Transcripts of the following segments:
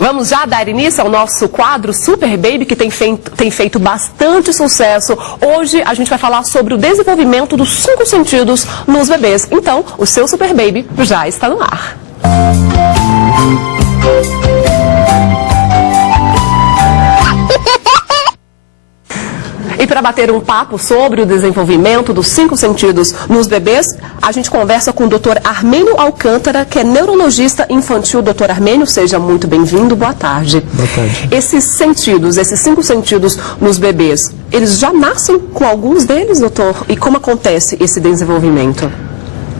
Vamos já dar início ao nosso quadro Super Baby, que tem feito bastante sucesso. Hoje a gente vai falar sobre o desenvolvimento dos 5 sentidos nos bebês. Então, o seu Super Baby já está no ar. E para bater um papo sobre o desenvolvimento dos 5 sentidos nos bebês, a gente conversa com o Dr. Armênio Alcântara, que é neurologista infantil. Dr. Armênio, seja muito bem-vindo. Boa tarde. Boa tarde. Esses 5 sentidos nos bebês, eles já nascem com alguns deles, doutor? E como acontece esse desenvolvimento?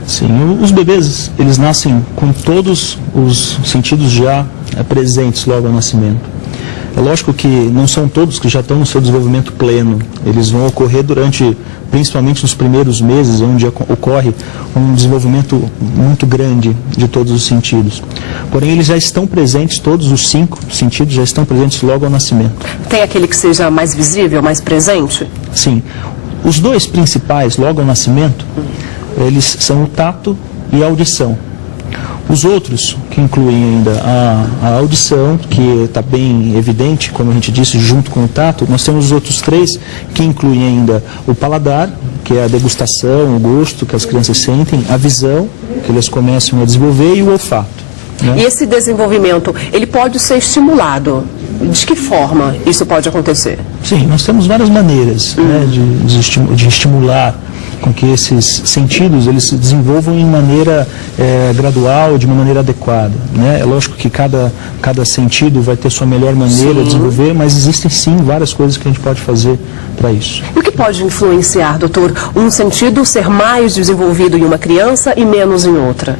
Sim, os bebês, eles nascem com todos os sentidos já presentes logo ao nascimento. É lógico que não são todos que já estão no seu desenvolvimento pleno. Eles vão ocorrer principalmente nos primeiros meses, onde ocorre um desenvolvimento muito grande de todos os sentidos. Porém, eles já estão presentes, todos os 5 sentidos já estão presentes logo ao nascimento. Tem aquele que seja mais visível, mais presente? Sim. Os 2 principais, logo ao nascimento, eles são o tato e a audição. Os outros, que incluem ainda a audição, que está bem evidente, como a gente disse, junto com o tato, nós temos os outros 3, que incluem ainda o paladar, que é a degustação, o gosto que as crianças sentem, a visão, que elas começam a desenvolver, e o olfato. Né? E esse desenvolvimento, ele pode ser estimulado? De que forma isso pode acontecer? Sim, nós temos várias maneiras né, de estimular com que esses sentidos eles se desenvolvam em maneira gradual, de uma maneira adequada. Né? É lógico que cada sentido vai ter sua melhor maneira de desenvolver, mas existem sim várias coisas que a gente pode fazer para isso. E o que pode influenciar, doutor, um sentido ser mais desenvolvido em uma criança e menos em outra?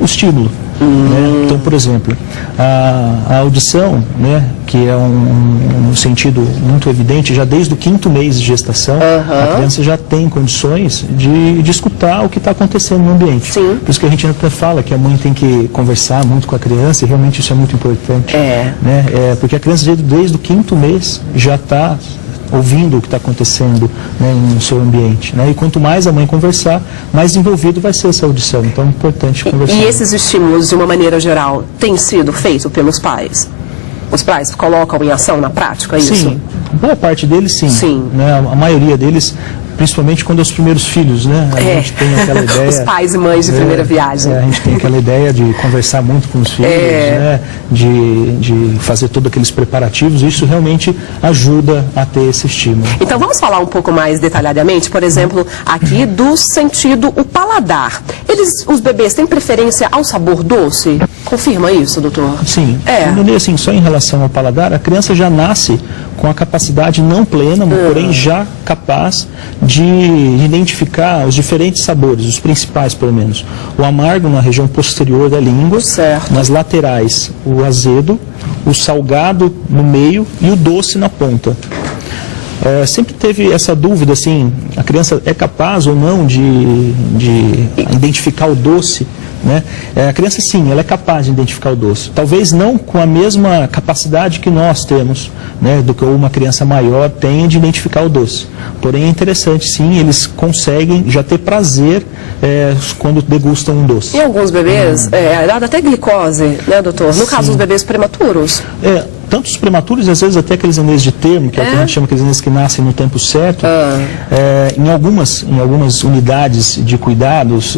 O estímulo. Né? Então, por exemplo, a audição, né, que é um sentido muito evidente, já desde o 5º mês de gestação, a criança já tem condições de escutar o que está acontecendo no ambiente. Sim. Por isso que a gente até fala que a mãe tem que conversar muito com a criança, e realmente isso é muito importante. Né? Porque a criança desde o 5º mês já está ouvindo o que está acontecendo né, no seu ambiente. Né? E quanto mais a mãe conversar, mais envolvido vai ser essa audição. Então é importante conversar. E esses estímulos, de uma maneira geral, têm sido feitos pelos pais? Os pais colocam em ação na prática isso? Sim, boa parte deles sim. Né? A maioria deles, principalmente quando é os primeiros filhos, né? A gente tem aquela ideia... Os pais e mães de primeira viagem. A gente tem aquela ideia de conversar muito com os filhos, né? de fazer todos aqueles preparativos. Isso realmente ajuda a ter esse estímulo. Então vamos falar um pouco mais detalhadamente, por exemplo, aqui do sentido, o paladar. Os bebês têm preferência ao sabor doce? Confirma isso, doutor? Sim. Assim, só em relação ao paladar, a criança já nasce com a capacidade não plena, porém já capaz de identificar os diferentes sabores, os principais pelo menos. O amargo na região posterior da língua, nas laterais o azedo, o salgado no meio e o doce na ponta. Sempre teve essa dúvida, assim, a criança é capaz ou não de identificar o doce? Né? A criança sim, ela é capaz de identificar o doce. Talvez não com a mesma capacidade que nós temos, né, do que uma criança maior tem de identificar o doce. Porém é interessante sim, eles conseguem já ter prazer quando degustam um doce. E alguns bebês, dá até glicose, né, doutor? No caso dos bebês prematuros. Tanto os prematuros, às vezes até aqueles anéis de termo, que é o que a gente chama aqueles anéis que nascem no tempo certo, em algumas unidades de cuidados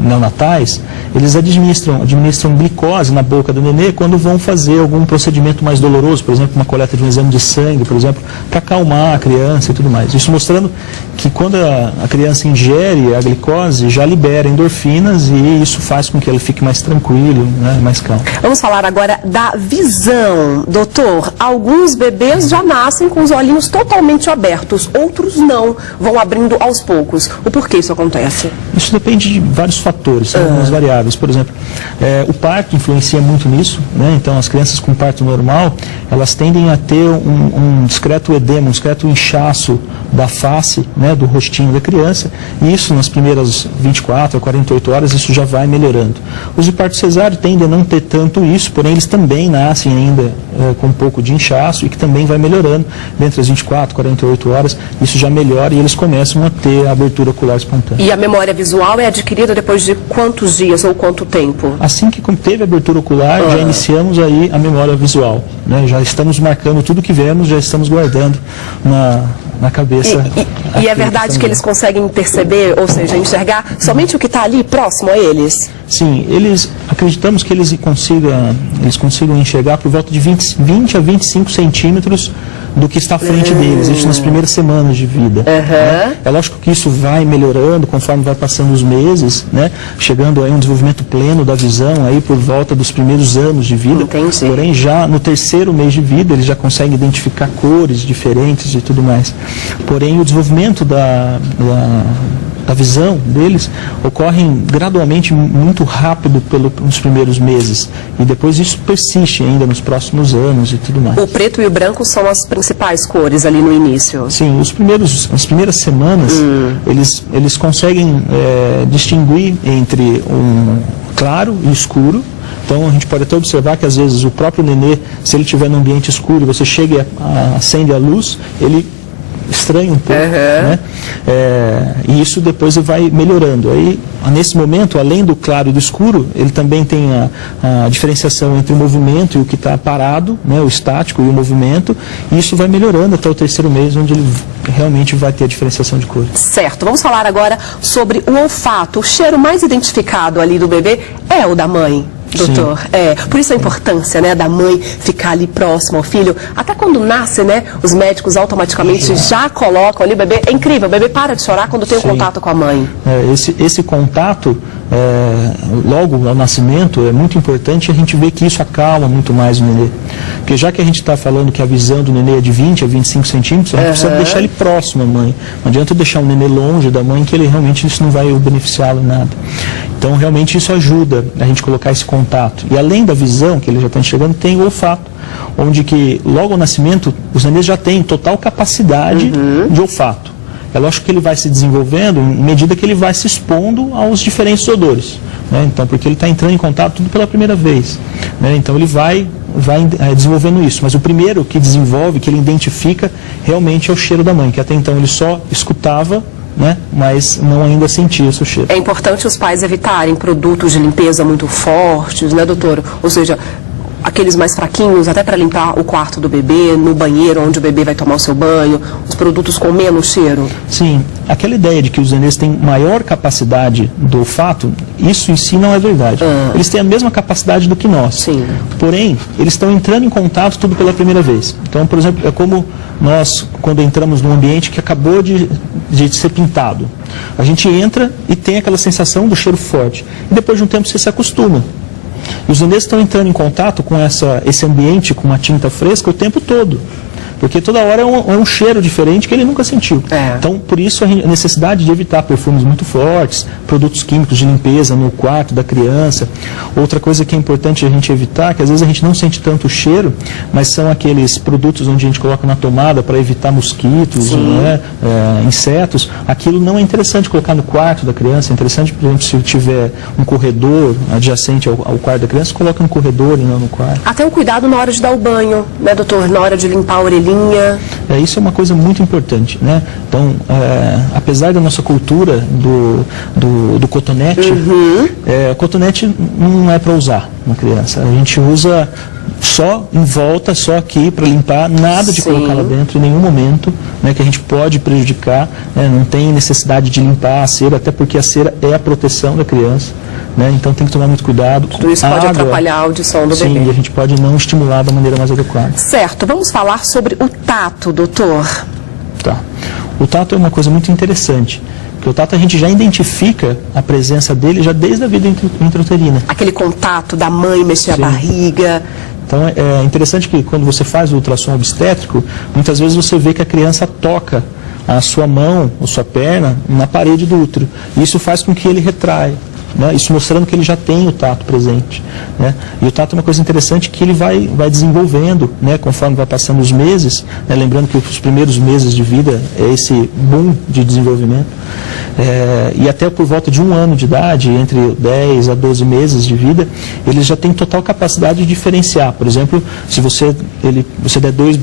neonatais, eles administram glicose na boca do nenê quando vão fazer algum procedimento mais doloroso, por exemplo, uma coleta de um exame de sangue, por exemplo, para acalmar a criança e tudo mais. Isso mostrando que quando a criança ingere a glicose, já libera endorfinas e isso faz com que ela fique mais tranquilo, né, mais calmo. Vamos falar agora da visão. Doutor, alguns bebês já nascem com os olhinhos totalmente abertos, outros não, vão abrindo aos poucos. O porquê isso acontece? Isso depende de vários fatores, são algumas variáveis. Por exemplo, o parto influencia muito nisso, né? Então as crianças com parto normal, elas tendem a ter um discreto edema, um discreto inchaço da face, né, do rostinho da criança, e isso nas primeiras 24 a 48 horas, isso já vai melhorando. Os de parto cesáreo tendem a não ter tanto isso, porém eles também nascem ainda com um pouco de inchaço e que também vai melhorando dentro das 24, 48 horas, isso já melhora e eles começam a ter a abertura ocular espontânea. E a memória visual é adquirida depois de quantos dias ou quanto tempo? Assim que teve a abertura ocular, já iniciamos aí a memória visual, né? Já estamos marcando tudo que vemos, já estamos guardando na cabeça. E é verdade que eles conseguem perceber, ou seja, enxergar somente o que está ali próximo a eles? Sim, acreditamos que eles consigam enxergar por volta de 20 a 25 centímetros do que está à frente deles, isso nas primeiras semanas de vida. Né? É lógico que isso vai melhorando conforme vai passando os meses, né? Chegando aí um desenvolvimento pleno da visão aí por volta dos primeiros anos de vida. Entendi. Porém, já no terceiro mês de vida, eles já conseguem identificar cores diferentes e tudo mais. Porém, o desenvolvimento da visão deles ocorre gradualmente muito rápido nos primeiros meses e depois isso persiste ainda nos próximos anos e tudo mais. O preto e o branco são as principais cores ali no início? Sim, as primeiras semanas eles conseguem distinguir entre um claro e escuro. Então a gente pode até observar que às vezes o próprio nenê, se ele estiver num ambiente escuro e você chega e acende a luz, ele estranha um pouco, né? E isso depois vai melhorando. Aí, nesse momento, além do claro e do escuro, ele também tem a diferenciação entre o movimento e o que está parado, né? O estático e o movimento, e isso vai melhorando até o terceiro mês, onde ele realmente vai ter a diferenciação de cor. Certo. Vamos falar agora sobre o olfato. O cheiro mais identificado ali do bebê é o da mãe. Doutor, por isso a importância, né, da mãe ficar ali próximo ao filho. Até quando nasce, né, os médicos automaticamente já colocam ali o bebê. É incrível, o bebê para de chorar quando tem um contato com a mãe. Esse contato, logo ao nascimento, é muito importante. A gente vê que isso acalma muito mais o nenê. Porque já que a gente está falando que a visão do nenê é de 20 a 25 centímetros, a gente precisa deixar ele próximo à mãe. Não adianta deixar o nenê longe da mãe, que ele realmente isso não vai beneficiá-lo em nada. Então, realmente, isso ajuda a gente colocar esse contato. E além da visão, que ele já está enxergando, tem o olfato, onde que, logo ao nascimento, os nenês já têm total capacidade de olfato. É lógico que ele vai se desenvolvendo em medida que ele vai se expondo aos diferentes odores, né? Então, porque ele está entrando em contato tudo pela primeira vez, né? Então, ele vai desenvolvendo isso. Mas o primeiro que desenvolve, que ele identifica, realmente é o cheiro da mãe, que até então ele só escutava, né? Mas não ainda sentia o seu cheiro. É importante os pais evitarem produtos de limpeza muito fortes, né, doutor? Ou seja, aqueles mais fraquinhos, até para limpar o quarto do bebê, no banheiro onde o bebê vai tomar o seu banho, os produtos com menos cheiro. Sim, aquela ideia de que os nenês têm maior capacidade do olfato, isso em si não é verdade. Eles têm a mesma capacidade do que nós. Sim. Porém, eles estão entrando em contato tudo pela primeira vez. Então, por exemplo, é como nós, quando entramos num ambiente que acabou de ser pintado. A gente entra e tem aquela sensação do cheiro forte. E depois de um tempo você se acostuma. E os nenês estão entrando em contato com esse ambiente, com uma tinta fresca, o tempo todo. Porque toda hora é um cheiro diferente que ele nunca sentiu. Então, por isso a necessidade de evitar perfumes muito fortes, produtos químicos de limpeza no quarto da criança. Outra coisa que é importante a gente evitar, que às vezes a gente não sente tanto o cheiro, mas são aqueles produtos onde a gente coloca na tomada para evitar mosquitos, né, insetos. Aquilo não é interessante colocar no quarto da criança. É interessante, por exemplo, se tiver um corredor adjacente ao quarto da criança, coloca no corredor e não no quarto. Até um cuidado na hora de dar o banho, né, doutor? Na hora de limpar a orelhinha. Isso é uma coisa muito importante, né? Então, apesar da nossa cultura do cotonete, cotonete não é para usar na criança. A gente usa só em volta, só aqui para limpar, nada de colocar lá dentro em nenhum momento, né, que a gente pode prejudicar, né? Não tem necessidade de limpar a cera, até porque a cera é a proteção da criança. Né? Então tem que tomar muito cuidado. Tudo isso pode atrapalhar a audição do bebê. Sim, e a gente pode não estimular da maneira mais adequada. Certo, vamos falar sobre o tato, doutor. Tá. O tato é uma coisa muito interessante, porque o tato a gente já identifica a presença dele já desde a vida intrauterina. Aquele contato da mãe mexer a barriga. Então é interessante que quando você faz o ultrassom obstétrico, muitas vezes você vê que a criança toca a sua mão ou sua perna na parede do útero. E isso faz com que ele retraia. Né? Isso mostrando que ele já tem o tato presente. Né? E o tato é uma coisa interessante que ele vai desenvolvendo, né? Conforme vai passando os meses, né? Lembrando que os primeiros meses de vida é esse boom de desenvolvimento. e até por volta de 1 ano de idade, entre 10 a 12 meses de vida, eles já têm total capacidade de diferenciar. Por exemplo, se você der 2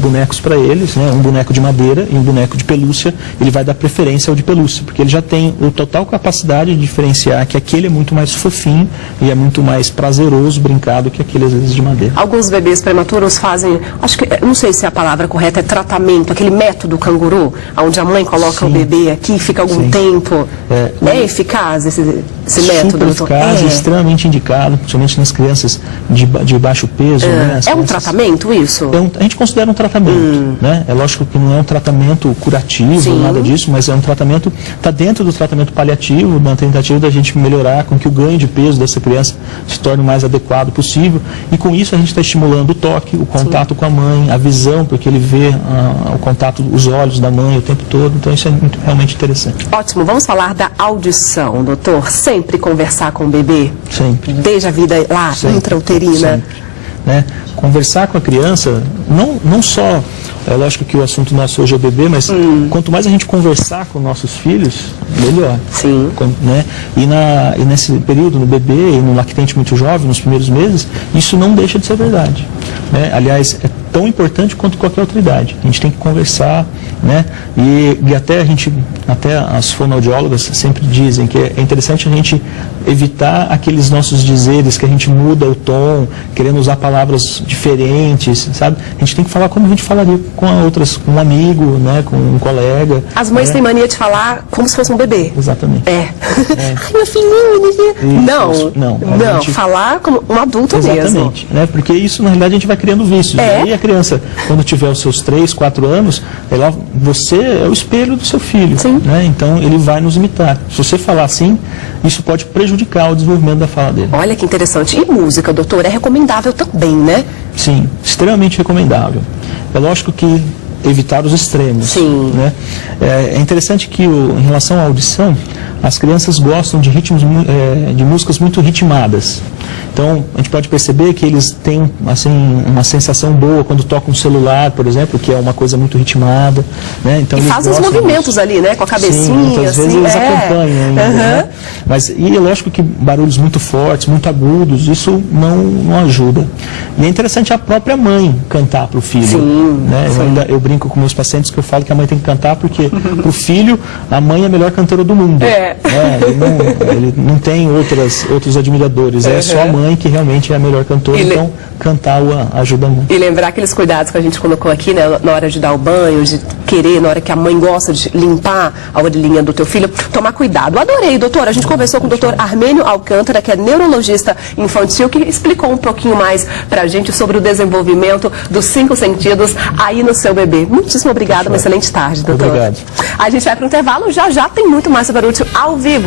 bonecos para eles, né, um boneco de madeira e um boneco de pelúcia, ele vai dar preferência ao de pelúcia, porque ele já tem a total capacidade de diferenciar que aquele é muito mais fofinho e é muito mais prazeroso brincar do que aquele, às vezes, de madeira. Alguns bebês prematuros fazem, acho que, não sei se a palavra correta é tratamento, aquele método canguru, onde a mãe coloca o bebê aqui e fica algum tempo. É eficaz esse método? Super eficaz, extremamente indicado, principalmente nas crianças de baixo peso. Né, é um tratamento isso? A gente considera um tratamento. Né? É lógico que não é um tratamento curativo, nada disso, mas é um tratamento, está dentro do tratamento paliativo, na tentativa da gente melhorar com que o ganho de peso dessa criança se torne o mais adequado possível. E com isso a gente está estimulando o toque, o contato com a mãe, a visão, porque ele vê o contato, os olhos da mãe o tempo todo. Então isso é realmente interessante. Ótimo. Vamos falar da audição, doutor. Sempre conversar com o bebê? Sempre. Desde a vida lá, intrauterina? Sempre. Né? Conversar com a criança, não só, é lógico que o assunto nosso hoje é o bebê, mas quanto mais a gente conversar com nossos filhos, melhor. Sim. Né? E nesse período, no bebê e no lactente muito jovem, nos primeiros meses, isso não deixa de ser verdade. Né? Aliás, é tão importante quanto qualquer outra idade. A gente tem que conversar, né? E até as fonoaudiólogas sempre dizem que é interessante a gente evitar aqueles nossos dizeres que a gente muda o tom, querendo usar palavras diferentes, sabe? A gente tem que falar como a gente falaria com um amigo, né? Com um colega. As mães têm mania de falar como se fosse um bebê. Exatamente. Ai, meu filhinho. Não, falar como um adulto mesmo. Exatamente. Né? Porque isso, na realidade, a gente vai criando vícios. E aí a criança, quando tiver os seus 3, 4 anos, você é o espelho do seu filho. Né? Então, ele vai nos imitar. Se você falar assim, isso pode prejudicar o desenvolvimento da fala dele. Olha que interessante. E música, doutor, é recomendável também, né? Sim, extremamente recomendável. É lógico que evitar os extremos. Sim. Né? É interessante que, em relação à audição, as crianças gostam de de músicas muito ritmadas. Então, a gente pode perceber que eles têm assim, uma sensação boa quando tocam um celular, por exemplo, que é uma coisa muito ritmada. Né? Então, e fazem os movimentos ali, né? Com a cabecinha. Sim, muitas vezes eles acompanham ainda. Né? Mas, e é lógico que barulhos muito fortes, muito agudos, isso não ajuda. E é interessante a própria mãe cantar para o filho. Sim, né? Eu brinco com meus pacientes que eu falo que a mãe tem que cantar porque para o filho, a mãe é a melhor cantora do mundo. Ele não tem outros admiradores, é só a mãe que realmente é a melhor cantora, então cantar ajuda muito. E lembrar aqueles cuidados que a gente colocou aqui, né, na hora de dar o banho, de querer, na hora que a mãe gosta de limpar a orelhinha do teu filho, tomar cuidado. Adorei, doutor. A gente conversou com o doutor Armênio Alcântara, que é neurologista infantil, que explicou um pouquinho mais pra gente sobre o desenvolvimento dos 5 sentidos aí no seu bebê. Muitíssimo obrigada, uma excelente tarde, doutor. Obrigado. A gente vai para o intervalo, já tem muito mais sobre o ao vivo.